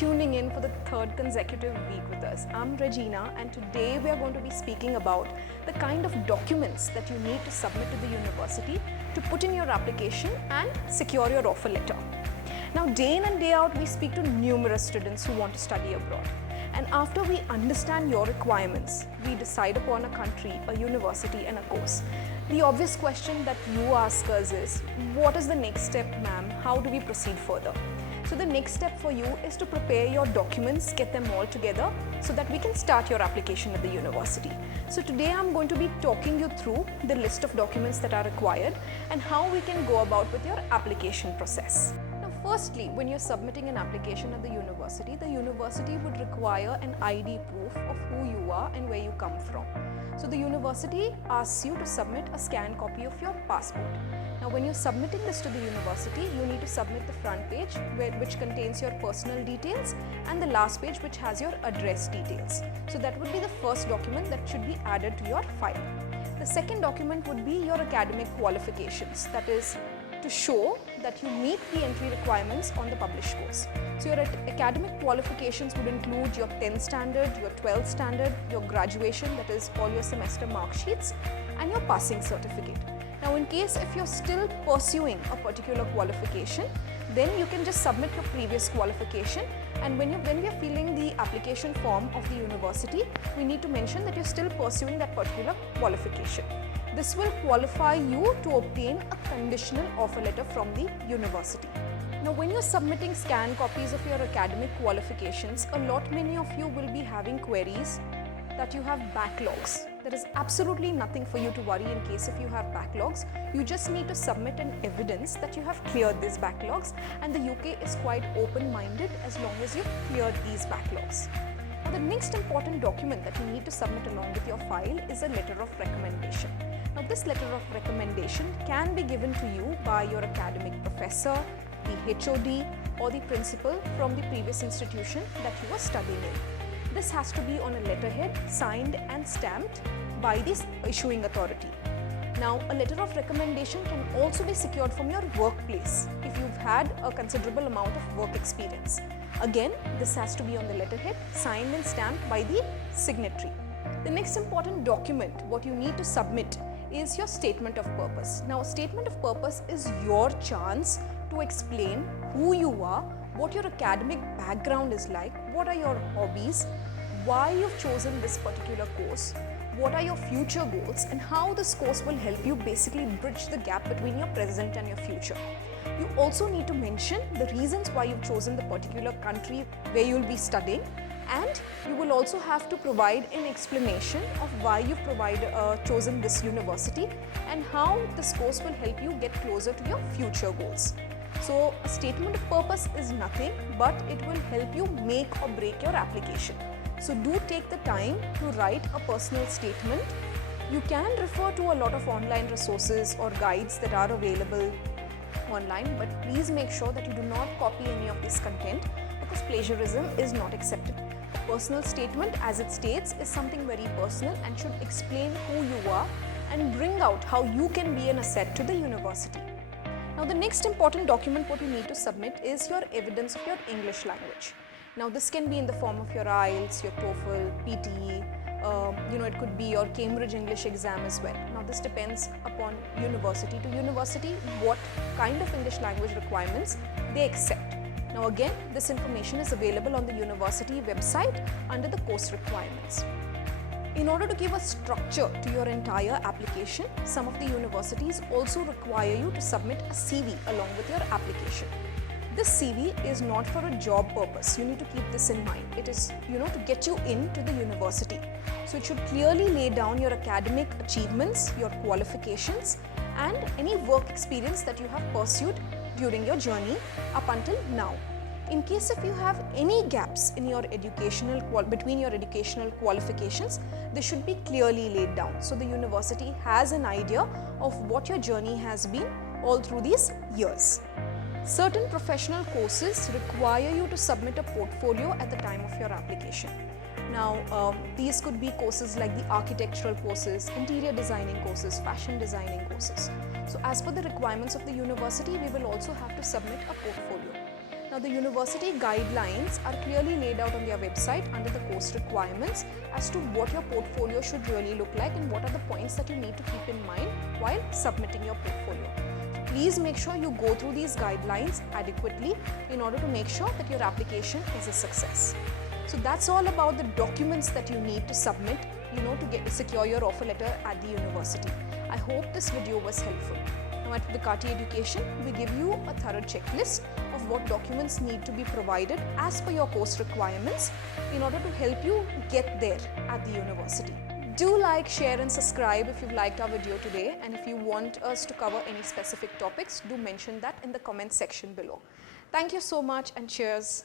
tuning in for the third consecutive week with us. I'm Regina, and today we are going to be speaking about the kind of documents that you need to submit to the university to put in your application and secure your offer letter. Now, day in and day out, we speak to numerous students who want to study abroad. And after we understand your requirements, we decide upon a country, a university, and a course. The obvious question that you ask us is, what is the next step, ma'am? How do we proceed further? So the next step for you is to prepare your documents, get them all together so that we can start your application at the university. So today I'm going to be talking you through the list of documents that are required and how we can go about with your application process. Now firstly, when you're submitting an application at the university would require an ID proof of who you are and where you come from. So the university asks you to submit a scanned copy of your passport. Now when you're submitting this to the university, you need to submit the front page which contains your personal details and the last page which has your address details. So that would be the first document that should be added to your file. The second document would be your academic qualifications, that is to show that you meet the entry requirements on the published course. So your academic qualifications would include your 10th standard, your 12th standard, your graduation, that is all your semester mark sheets, and your passing certificate. Now in case if you're still pursuing a particular qualification, then you can just submit your previous qualification, and when we are filling the application form of the university, we need to mention that you're still pursuing that particular qualification. This will qualify you to obtain a conditional offer letter from the university. Now when you're submitting scanned copies of your academic qualifications, many of you will be having queries that you have backlogs. There is absolutely nothing for you to worry in case if you have backlogs. You just need to submit an evidence that you have cleared these backlogs, and the UK is quite open-minded as long as you've cleared these backlogs. Now the next important document that you need to submit along with your file is a letter of recommendation. Now this letter of recommendation can be given to you by your academic professor, the HOD or the principal from the previous institution that you were studying in. This has to be on a letterhead signed and stamped by the issuing authority. Now a letter of recommendation can also be secured from your workplace if you've had a considerable amount of work experience. Again, this has to be on the letterhead signed and stamped by the signatory. The next important document what you need to submit is your statement of purpose. Now a statement of purpose is your chance to explain who you are, what your academic background is like, what are your hobbies, why you've chosen this particular course, what are your future goals, and how this course will help you basically bridge the gap between your present and your future. You also need to mention the reasons why you've chosen the particular country where you'll be studying, and you will also have to provide an explanation of why you've chosen this university and how this course will help you get closer to your future goals. So a statement of purpose is nothing, but it will help you make or break your application. So do take the time to write a personal statement. You can refer to a lot of online resources or guides that are available online, but please make sure that you do not copy any of this content because plagiarism is not accepted. A personal statement, as it states, is something very personal and should explain who you are and bring out how you can be an asset to the university. Now the next important document what you need to submit is your evidence of your English language. Now this can be in the form of your IELTS, your TOEFL, PTE, it could be your Cambridge English exam as well. Now this depends upon university to university what kind of English language requirements they accept. Now again, this information is available on the university website under the course requirements. In order to give a structure to your entire application, some of the universities also require you to submit a CV along with your application. This CV is not for a job purpose. You need to keep this in mind. It is, to get you into the university. So it should clearly lay down your academic achievements, your qualifications, and any work experience that you have pursued during your journey up until now. In case if you have any gaps in your between your educational qualifications, they should be clearly laid down. So the university has an idea of what your journey has been all through these years. Certain professional courses require you to submit a portfolio at the time of your application. Now, these could be courses like the architectural courses, interior designing courses, fashion designing courses. So as per the requirements of the university, we will also have to submit a portfolio. Now the university guidelines are clearly laid out on their website under the course requirements as to what your portfolio should really look like and what are the points that you need to keep in mind while submitting your portfolio. Please make sure you go through these guidelines adequately in order to make sure that your application is a success. So that's all about the documents that you need to submit, to secure your offer letter at the university. I hope this video was helpful. Now at Wikati Education, we give you a thorough checklist of what documents need to be provided as per your course requirements in order to help you get there at the university. Do like, share and subscribe if you've liked our video today, and if you want us to cover any specific topics, do mention that in the comment section below. Thank you so much and cheers.